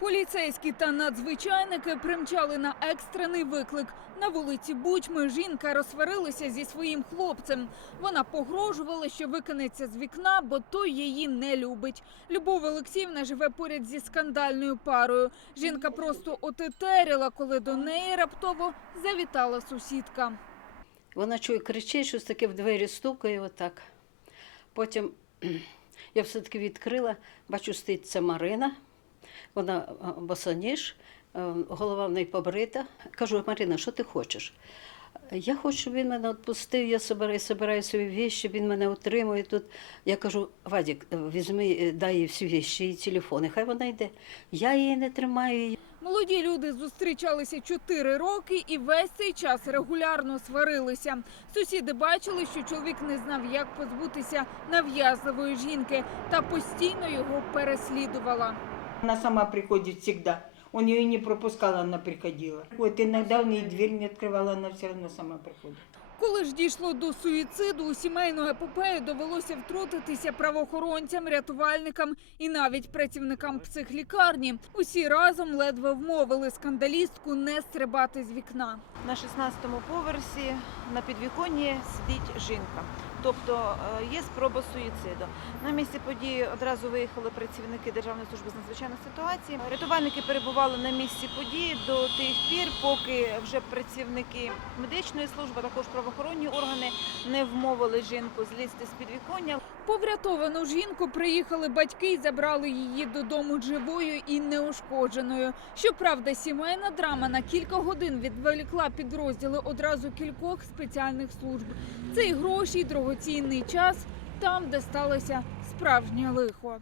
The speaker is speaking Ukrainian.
Поліцейські та надзвичайники примчали на екстрений виклик. На вулиці Бучми жінка розсварилася зі своїм хлопцем. Вона погрожувала, що викинеться з вікна, бо той її не любить. Любов Олексіївна живе поряд зі скандальною парою. Жінка просто отетеріла, коли до неї раптово завітала сусідка. Вона чує, кричить, щось таке в двері стукає отак. Потім я все-таки відкрила, бачу, стоїть ця Марина, вона босоніж, е, голова в неї побрита. Кажу, Марина, що ти хочеш? Я хочу, щоб він мене відпустив, я собираю, собираю свої вещи, він мене утримує тут. Я кажу, Вадік, е, візьми, е, дай їй всі телефон, і хай вона йде. Я її не тримаю, Молоді люди зустрічалися чотири роки і весь цей час регулярно сварилися. Сусіди бачили, що чоловік не знав, як позбутися нав'язливої жінки, та постійно його переслідувала. Она сама приходит всегда. Он ее не пропускал, она приходила. Вот иногда он ей дверь не открывала, она все равно сама приходит. Коли ж дійшло до суїциду, у сімейну епопею довелося втрутитися правоохоронцям, рятувальникам і навіть працівникам психлікарні. Усі разом ледве вмовили скандалістку не стрибати з вікна. На 16-му поверсі на підвіконні сидить жінка. Тобто е, є спроба суїциду. На місці події одразу виїхали працівники Державної служби з надзвичайних ситуацій. Рятувальники перебували на місці події до тих пір, поки вже працівники медичної служби, також правоохоронні органи не вмовили жінку злізти з підвіконня. По врятовану жінку приїхали батьки і забрали її додому живою і неушкодженою. Щоправда, сімейна драма на кілька годин відволікла підрозділи одразу кількох спеціальних служб. Це і гроші, і дорогоцінний час там, де сталося справжнє лихо.